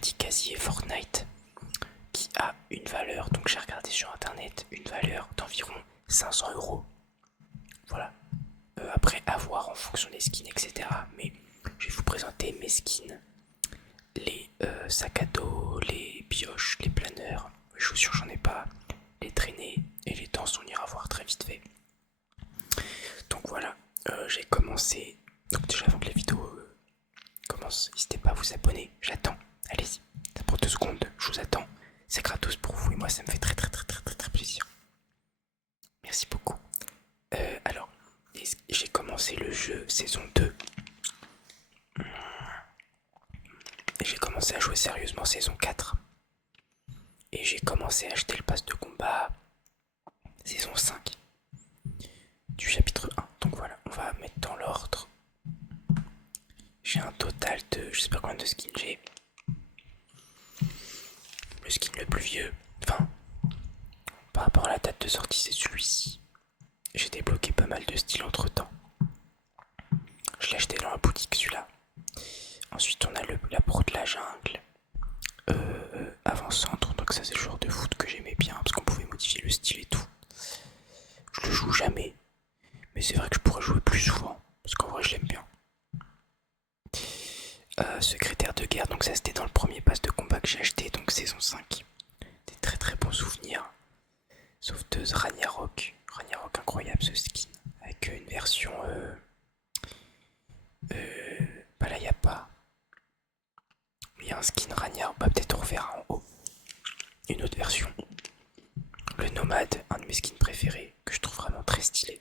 petit casier Fortnite qui a une valeur, donc j'ai regardé sur internet, une valeur d'environ 500 €. Voilà. Après, à voir en fonction des skins, etc. Mais je vais vous présenter mes skins, les sacs à dos, les pioches, les planeurs, les chaussures, j'en ai pas, les traînées et les danses, on ira voir très vite fait. Donc voilà, j'ai commencé. Donc, déjà, avant que les vidéos commencent, n'hésitez pas à vous abonner, j'attends. Allez-y, ça prend 2 secondes, je vous attends. C'est gratos pour vous et moi, ça me fait très très très très très, très plaisir. Merci beaucoup. Alors, j'ai commencé le jeu saison 2. Et j'ai commencé à jouer sérieusement saison 4. Et j'ai commencé à acheter le pass de combat saison 5 du chapitre 1. Donc voilà, on va mettre dans l'ordre. J'ai un total de, je sais pas combien de skins j'ai. Le skin le plus vieux, enfin, par rapport à la date de sortie, c'est celui-ci. J'ai débloqué pas mal de styles entre temps. Je l'ai acheté dans la boutique celui-là. Ensuite on a la pro de la jungle. Avant-centre, donc ça c'est le joueur de foot que j'aimais bien parce qu'on pouvait modifier le style et tout. Je le joue jamais, mais c'est vrai que je pourrais jouer plus souvent parce qu'en vrai je l'aime bien. Secrétaire de guerre, donc ça c'était dans le premier pass de combat que j'ai acheté, donc saison 5. Des très très bons souvenirs. Sauveteuse Ragnarok. Ragnarok incroyable ce skin. Avec une version... bah là y a pas. Il y a un skin Ragnarok, bah peut-être on reverra en haut. Une autre version. Le nomade, un de mes skins préférés, que je trouve vraiment très stylé.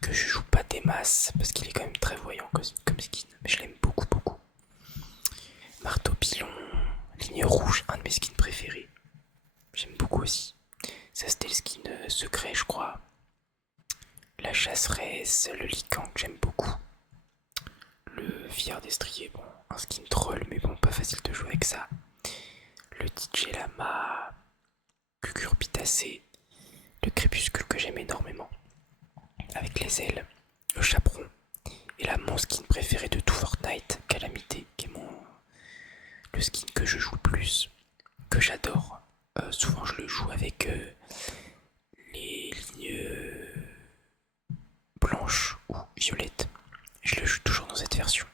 Que je joue pas des masses, parce qu'il est quand même très voyant comme skin. Mais je l'aime beaucoup beaucoup. Marteau pilon, ligne rouge, un de mes skins préférés. J'aime beaucoup aussi. Ça c'était le skin secret je crois. La chasseresse, le lican que j'aime beaucoup. Le fier destrier, bon, un skin troll, mais bon, pas facile de jouer avec ça. Le DJ Lama, Cucurbitacé, le crépuscule que j'aime énormément, avec les ailes, le chaperon, et là mon skin préféré de tout Fortnite, Calamité, qui est le skin que je joue le plus, que j'adore. Souvent je le joue avec les lignes blanches ou violettes. Je le joue toujours dans cette version.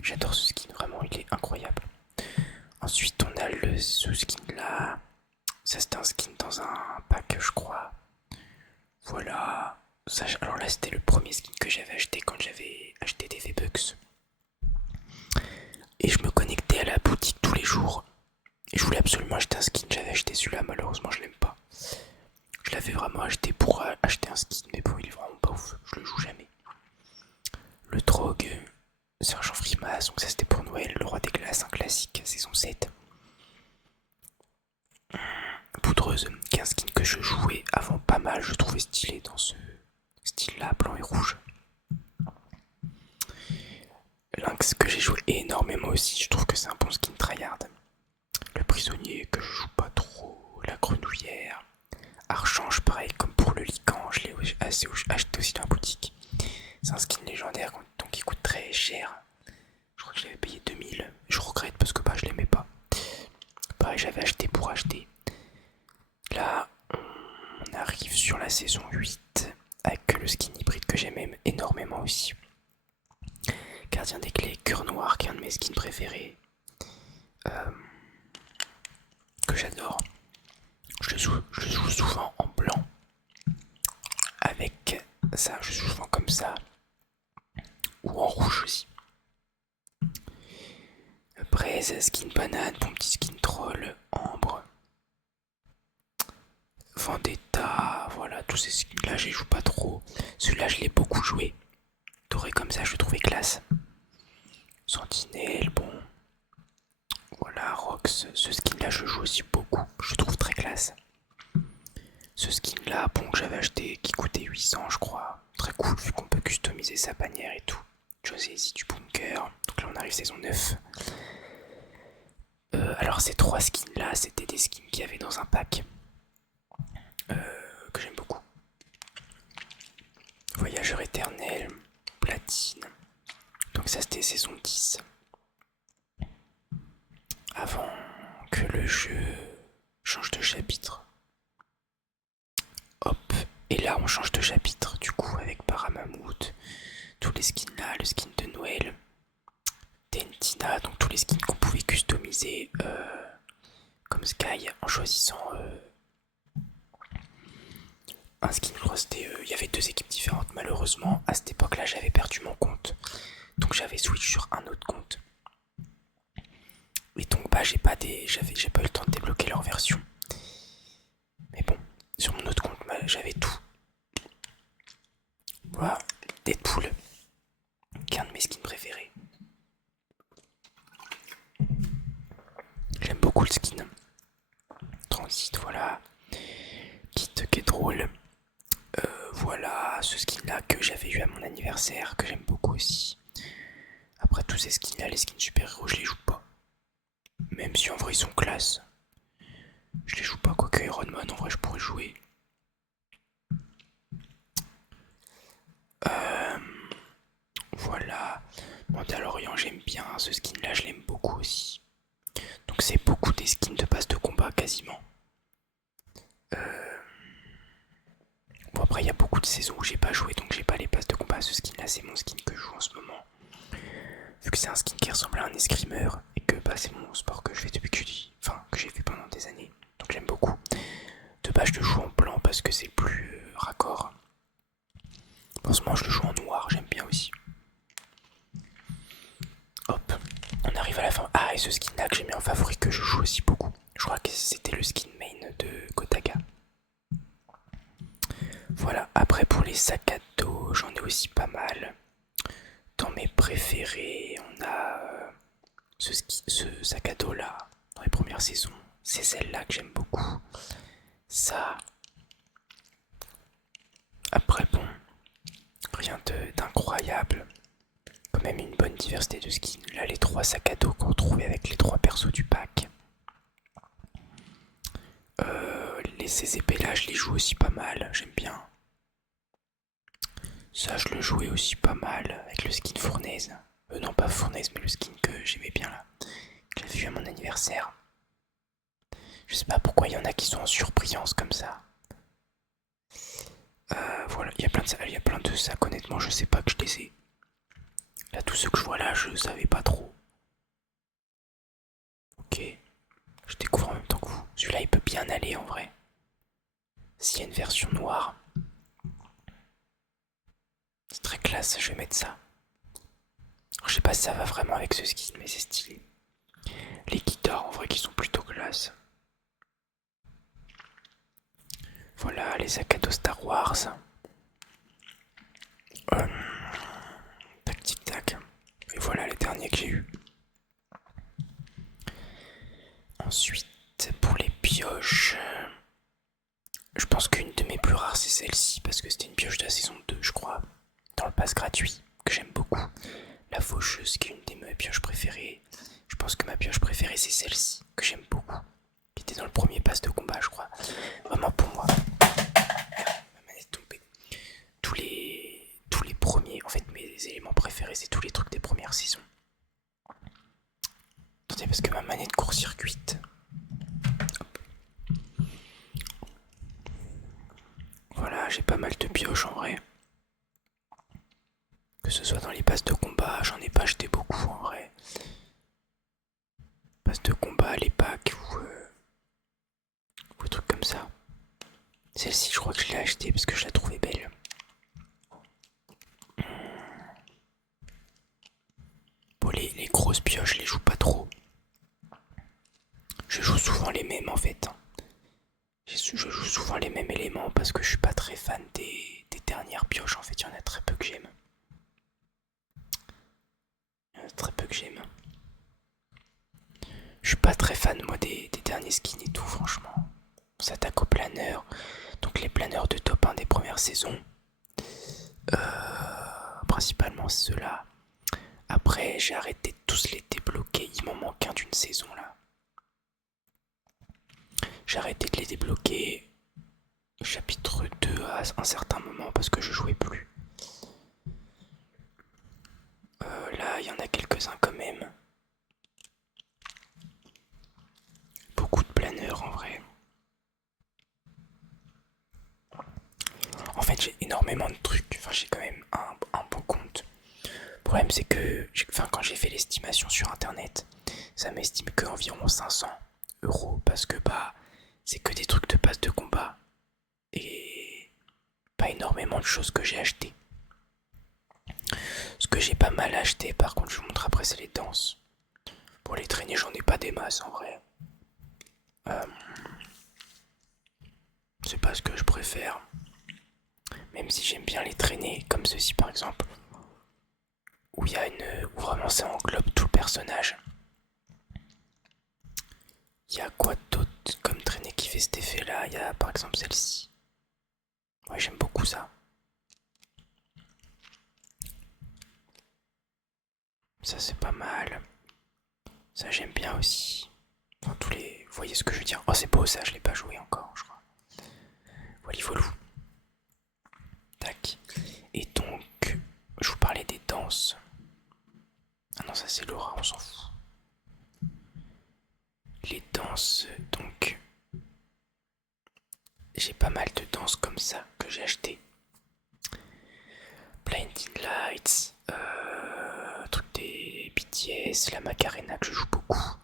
J'adore ce skin, vraiment, il est incroyable. Ensuite, on a ce skin là. Ça, c'est un skin dans un pack, je crois. Voilà. Ça, alors là, c'était le premier skin que j'avais acheté quand j'avais acheté des V-Bucks. Et je me connectais à la boutique tous les jours. Et je voulais absolument acheter un skin. J'avais acheté celui-là, malheureusement, je l'aime pas. Je l'avais vraiment acheté pour acheter un skin, mais bon, il est vraiment pas ouf. Je le joue jamais. Le Drogue, Sergent Frimas, donc ça c'était pour Noël. Le Roi des Glaces, un classique, saison 7. Poudreuse, qui est un skin que je jouais avant pas mal, je trouvais stylé dans ce style-là, blanc et rouge. Lynx que j'ai joué énormément aussi, je trouve que c'est un bon skin tryhard. Le prisonnier que je joue pas trop, la grenouillère. Archange, pareil comme pour le lican, je l'ai acheté aussi dans la boutique. C'est un skin légendaire donc il coûte très cher. Je crois que je l'avais payé 2000. Je regrette parce que bah, je l'aimais pas. Pareil, j'avais acheté pour acheter. Là, on arrive sur la saison 8 avec le skin hybride que j'aime énormément aussi. Gardien des clés, cœur noir, qui est un de mes skins préférés. Que j'adore. Je le joue souvent en blanc. Avec ça, je joue souvent comme ça. Ou en rouge aussi. Braise, skin banane, bon petit skin troll, ambre. Vendetta, voilà, tous ces skins là, j'y joue pas trop. Celui-là, je l'ai beaucoup joué. Doré comme ça, je le trouvais classe. Sentinelle, bon. Voilà, Rox, ce skin là, je joue aussi beaucoup. Je le trouve très classe. Ce skin là, bon, que j'avais acheté, qui coûtait 800, je crois. Très cool, vu qu'on peut customiser sa bannière et tout. Josésie du bunker. Donc là, on arrive saison 9. Alors, ces 3 skins là, c'était des skins qu'il y avait dans un pack. Que j'aime beaucoup. Voyageur éternel, platine. Donc ça c'était saison 10. on change de chapitre du coup avec Paramamout, tous les skins là, le skin de Noël, Dentina, donc tous les skins qu'on pouvait customiser comme Sky en choisissant un skin. Je crois il y avait deux équipes différentes. Malheureusement à cette époque là j'avais perdu mon compte, donc j'avais switch sur un autre compte. Et donc bah j'ai pas eu le temps de débloquer leur version. Mais bon, sur mon autre compte j'avais tout. Voilà, Deadpool, qui est un de mes skins préférés. J'aime beaucoup le skin. Transit, voilà. Kit qui est drôle. Voilà, ce skin là que j'avais eu à mon anniversaire, que j'aime beaucoup aussi. Après tous ces skins là, les skins super héros, je les joue pas. Même si en vrai ils sont classe. Je les joue pas, quoique Iron Man en vrai je pourrais jouer. Voilà. Mandalorian j'aime bien, ce skin là je l'aime beaucoup aussi. Donc c'est beaucoup des skins de passe de combat quasiment. Bon après il y a beaucoup de saisons où j'ai pas joué, donc j'ai pas les passes de combat. Ce skin là c'est mon skin que je joue en ce moment. Vu que c'est un skin qui ressemble à un escrimeur et que bah, c'est mon sport que je fais depuis que je dis, enfin que j'ai fait pendant des années. Donc j'aime beaucoup. De base je le joue en blanc parce que c'est plus raccord. En ce moment je le joue en noir, j'aime bien aussi. Hop, on arrive à la fin. Ah, et ce skin là que j'ai mis en favori, que je joue aussi beaucoup. Je crois que c'était le skin main de Kotaga. Voilà, après pour les sacs à dos, j'en ai aussi pas mal. Dans mes préférés, on a ce sac à dos là, dans les premières saisons. C'est celle-là que j'aime beaucoup. Ça. Après bon, rien d'incroyable. Quand même une bonne diversité de skins. Là les trois sacs à dos qu'on retrouvait avec les trois persos du pack. Ces épées là je les joue aussi pas mal, j'aime bien. Ça je le jouais aussi pas mal avec le skin fournaise. Non pas fournaise mais le skin que j'aimais bien là. Que j'avais vu à mon anniversaire. Je sais pas pourquoi il y en a qui sont en surbrillance comme ça. Voilà, il y a plein de sacs, honnêtement je sais pas que je les ai. Là tous ceux que je vois là je savais pas trop. Ok, je découvre en même temps que vous. Celui-là il peut bien aller en vrai. S'il y a une version noire. C'est très classe, je vais mettre ça. Alors, je sais pas si ça va vraiment avec ce skin, mais c'est stylé. Les guitares en vrai qui sont plutôt classe. Voilà, les sacs à dos Star Wars. Tac tic tac. Et voilà les derniers que j'ai eu. Ensuite, pour les pioches, je pense qu'une de mes plus rares c'est celle-ci, parce que c'était une pioche de la saison 2 je crois, dans le pass gratuit, que j'aime beaucoup. La faucheuse qui est une de mes pioches préférées. Je pense que ma pioche préférée c'est celle-ci, que j'aime beaucoup, qui était dans le premier pass de combat je crois. Vraiment pour moi, ma manette tombée. Tous les premiers, en fait mes éléments préférés c'est tous les trucs des premières saisons. Attendez parce que ma manette court-circuite. Voilà, j'ai pas mal de pioches en vrai. Que ce soit dans les passes de combat, j'en ai pas acheté beaucoup en vrai. Passes de combat, les packs ou des trucs comme ça. Celle-ci, je crois que je l'ai achetée parce que je la trouvais belle. Bon, les grosses pioches, je les joue pas trop. Je joue souvent les mêmes en fait. Je joue souvent les mêmes éléments parce que je suis pas très fan des dernières pioches. En fait, il y en a très peu que j'aime. Très peu que j'aime. Je suis pas très fan moi des derniers skins et tout, franchement. On s'attaque aux planeurs. Donc les planeurs de top 1 des premières saisons. Principalement ceux-là. Après, j'ai arrêté de tous les débloquer. Il m'en manque un d'une saison là. J'ai arrêté de les débloquer chapitre 2 à un certain moment parce que je jouais plus. Là, il y en a quelques-uns quand même. Beaucoup de planeurs en vrai. En fait, j'ai énormément de trucs. Enfin, j'ai quand même un bon compte. Le problème, c'est que quand j'ai fait l'estimation sur internet, ça m'estime qu'environ 500 € parce que bah, c'est que des trucs de passe de combat et pas énormément de choses que j'ai acheté. Ce que j'ai pas mal acheté, par contre, je vous montre après, c'est les danses. Pour les traîner, j'en ai pas des masses en vrai. C'est pas ce que je préfère. Même si j'aime bien les traîner, comme ceci par exemple, où il y a où vraiment ça englobe tout le personnage. Il y a quoi d'autre comme traînée qui fait cet effet là? Il y a par exemple celle-ci. Ouais, j'aime beaucoup ça. Ça c'est pas mal. Ça j'aime bien aussi. Enfin, tous les. Vous voyez ce que je veux dire? Oh c'est beau ça, je l'ai pas joué encore, je crois. Voilà, il faut loup. Tac. Et donc, je vous parlais des danses. Ah non, ça c'est Laura, on s'en fout. Les danses, donc. J'ai pas mal de danses comme ça que j'ai acheté. Blinding Lights, truc des BTS, la Macarena que je joue beaucoup.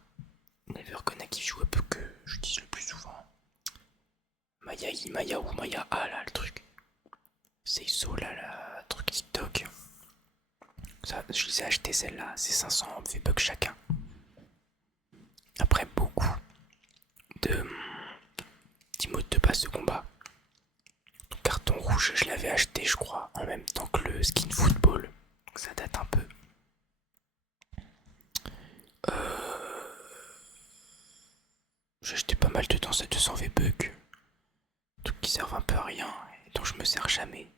Never Gonna Give You Up que j'utilise le plus souvent. Maya I, Maya ou Maya A là le truc. Seiso là, la truc TikTok. Ça, je les ai achetés celles-là, c'est 500 V-Bucks chacun. Après beaucoup de d'emotes de passe de combat. Carton rouge, je l'avais acheté je crois en même temps que le skin football. Donc ça date un peu. J'ai acheté pas mal de danses à 200 V-Bucks. Trucs qui servent un peu à rien et dont je me sers jamais.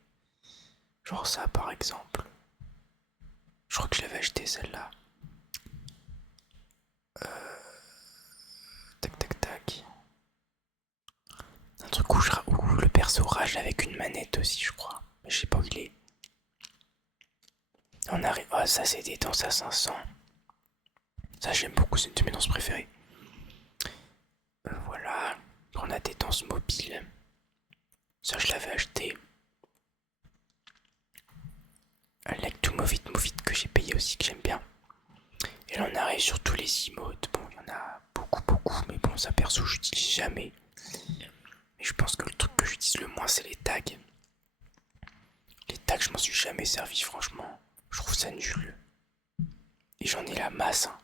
Genre ça par exemple. Je crois que je l'avais acheté celle-là. Tac tac tac. Un truc où le perso rage avec une manette aussi je crois. Mais je sais pas où il est. On arrive. Ah ça c'est des danses à 500. Ça j'aime beaucoup, c'est une de mes danses préférées. Voilà. On a des danses mobiles. Ça je l'avais acheté. Like to Move It que j'ai payé aussi, que j'aime bien. Et là on arrive sur tous les emotes. Bon, il y en a beaucoup, mais bon, ça perso j'utilise jamais. Mais je pense que le truc que j'utilise le moins c'est les tags. Les tags je m'en suis jamais servi franchement. Je trouve ça nul. Et j'en ai la masse, hein.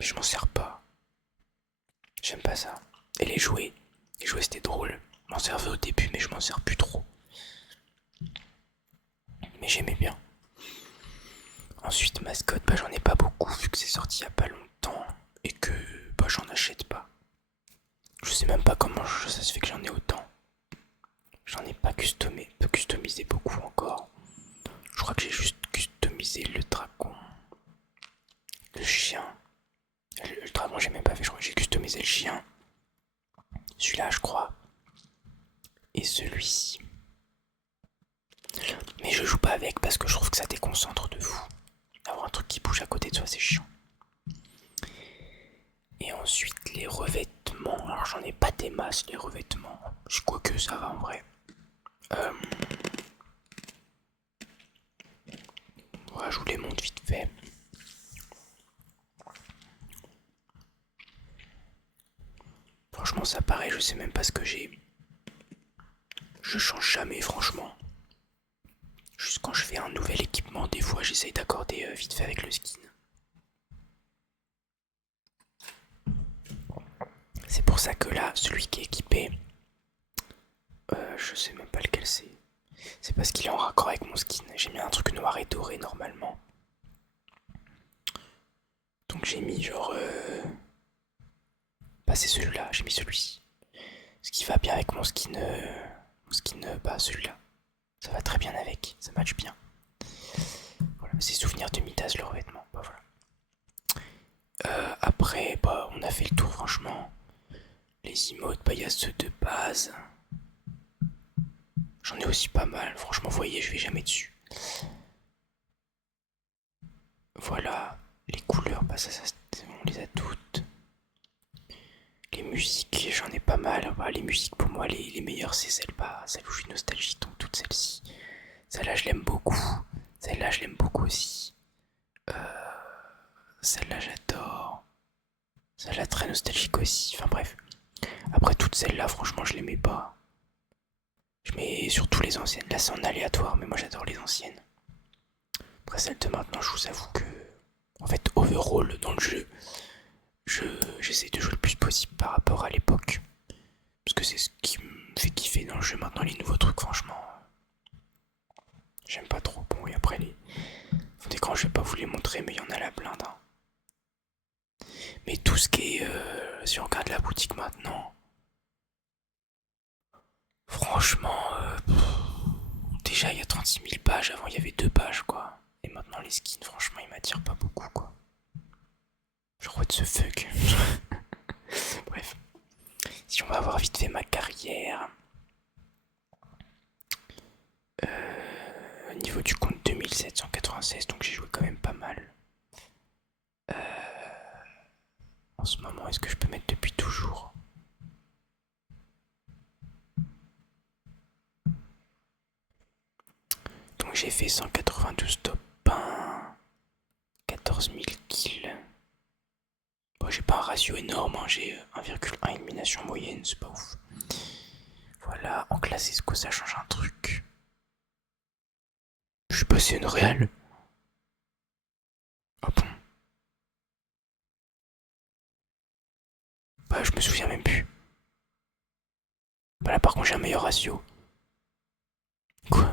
Mais je m'en sers pas. J'aime pas ça. Et les jouets c'était drôle. Je m'en servais au début mais je m'en sers plus trop. Mais j'aimais bien. Ensuite mascotte, bah j'en ai pas beaucoup vu que c'est sorti il y a pas longtemps et que bah j'en achète pas. Je sais même pas comment ça se fait que j'en ai autant. J'en ai pas customisé beaucoup encore. Je crois que j'ai juste customisé le dragon, le chien. Le dragon j'ai même pas fait, je crois que j'ai customisé le chien. Celui-là je crois. Et celui-ci. Mais je joue pas avec parce que je trouve que ça déconcentre de fou. Avoir un truc qui bouge à côté de soi c'est chiant. Et ensuite les revêtements. Alors j'en ai pas des masses les revêtements. Je crois que ça va en vrai. Ouais, je vous les montre vite fait. Franchement ça paraît, je sais même pas ce que j'ai. Je change jamais franchement. Juste quand je fais un nouvel équipement, des fois j'essaye d'accorder vite fait avec le skin. C'est pour ça que là, celui qui est équipé, je sais même pas lequel c'est. C'est parce qu'il est en raccord avec mon skin. J'ai mis un truc noir et doré normalement. Donc j'ai mis genre... Bah c'est celui-là, j'ai mis celui-ci. Ce qui va bien avec mon skin... bah celui-là. Ça va très bien avec, ça match bien. Voilà, c'est souvenir de Midas le revêtement. Bah voilà. Après, bah on a fait le tour franchement. Les emotes, bah il y a ceux de base. J'en ai aussi pas mal, franchement vous voyez je vais jamais dessus. Voilà, les couleurs, bah ça on les a toutes. Les musiques, j'en ai pas mal. Bah, les musiques pour moi les meilleures c'est celles où je suis nostalgique, donc toutes celles-ci. Celle-là, je l'aime beaucoup. Celle-là, je l'aime beaucoup aussi. Celle-là, j'adore. Celle-là, très nostalgique aussi. Enfin bref. Après, toutes celles-là, franchement, je l'aimais pas. Je mets surtout les anciennes. Là, c'est en aléatoire, mais moi, j'adore les anciennes. Après, celle de maintenant, je vous avoue que... En fait, overall, dans le jeu, j'essaie de jouer le plus possible par rapport à l'époque. Parce que c'est ce qui me fait kiffer dans le jeu maintenant, les nouveaux trucs, franchement. J'aime pas trop. Bon, et après, les fonds d'écran, je vais pas vous les montrer, mais il y en a la blinde. Hein. Mais tout ce qui est. Si on regarde la boutique maintenant, franchement, déjà il y a 36 000 pages. Avant, il y avait 2 pages, quoi. Et maintenant, les skins, franchement, ils m'attirent pas beaucoup, quoi. Genre, what the fuck. Bref. Si on va voir vite fait ma carrière. Au niveau du compte 2796, donc j'ai joué quand même pas mal. En ce moment, est-ce que je peux mettre depuis toujours? Donc j'ai fait 192 top 1, 14 000 kills. Bon, j'ai pas un ratio énorme, hein, j'ai 1,1 élimination moyenne, c'est pas ouf. Voilà, en classe, est-ce que ça change un truc? Je suis passé une réelle. Ah bon? Bah, je me souviens même plus. Bah là, par contre, j'ai un meilleur ratio. Quoi?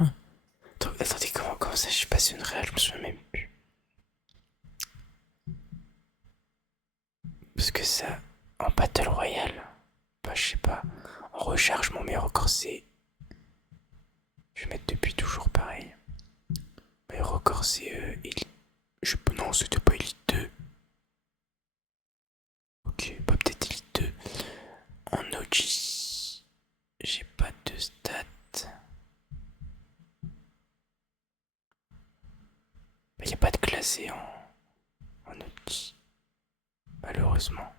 Attendez, comment ça, je suis passé une réelle, je me souviens même plus. Parce que ça, en Battle Royale, bah, je sais pas. En recharge, mon meilleur record, c'est. Je vais mettre depuis toujours pareil. Mon meilleur record, c'est. Non, c'était pas Elite 2. Ok, pas peut-être Elite 2. En OG, j'ai pas de stats. Bah, y a pas de classé en OG. Malheureusement.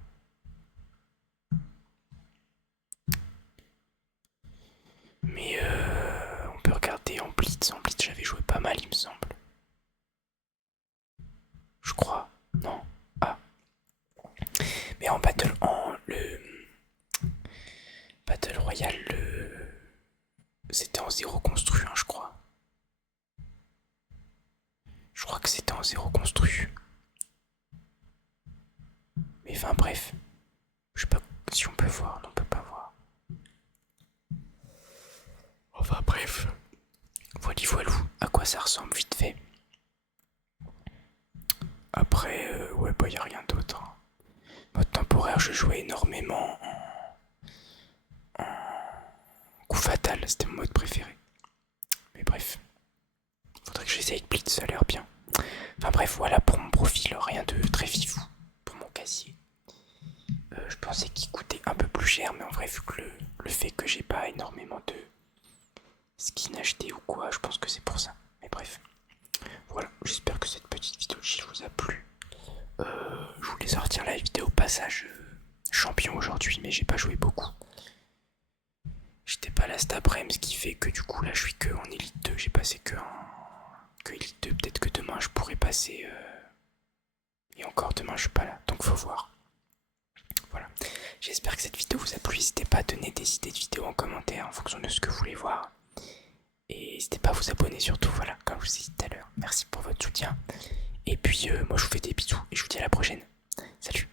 Mais on peut regarder en Blitz. En Blitz, j'avais joué pas mal, il me semble. Je crois. Non. Ah. Mais en Battle, en le Battle Royale, c'était en zéro construit, hein, je crois. Je crois que c'était en zéro construit. Mais enfin bref. Je sais pas si on peut voir. Non, on peut pas voir. Enfin bref. Voilà, voilou. À quoi ça ressemble vite fait. Après, ouais, bah y a rien d'autre. Hein. Mode temporaire, je jouais énormément en coup fatal. C'était mon mode préféré. Mais bref. Faudrait que j'essaye de Blitz, ça a l'air bien. Enfin bref, voilà pour mon profil, rien de très fifou pour mon casier. Je pensais qu'il coûtait un peu plus cher, mais en vrai, vu que le fait que j'ai pas énormément de skins achetés ou quoi, je pense que c'est pour ça. Mais bref, voilà, j'espère que cette petite vidéo vous a plu. Je voulais sortir la vidéo passage champion aujourd'hui, mais j'ai pas joué beaucoup. J'étais pas là cet après-midi, ce qui fait que du coup là je suis que en Elite 2, j'ai passé que Elite 2. Peut-être que demain je pourrais passer. Et encore demain je suis pas là, donc faut voir. Voilà. J'espère que cette vidéo vous a plu. N'hésitez pas à donner des idées de vidéos en commentaire en fonction de ce que vous voulez voir. Et n'hésitez pas à vous abonner surtout, voilà, comme je vous ai dit tout à l'heure. Merci pour votre soutien. Et puis moi je vous fais des bisous et je vous dis à la prochaine. Salut.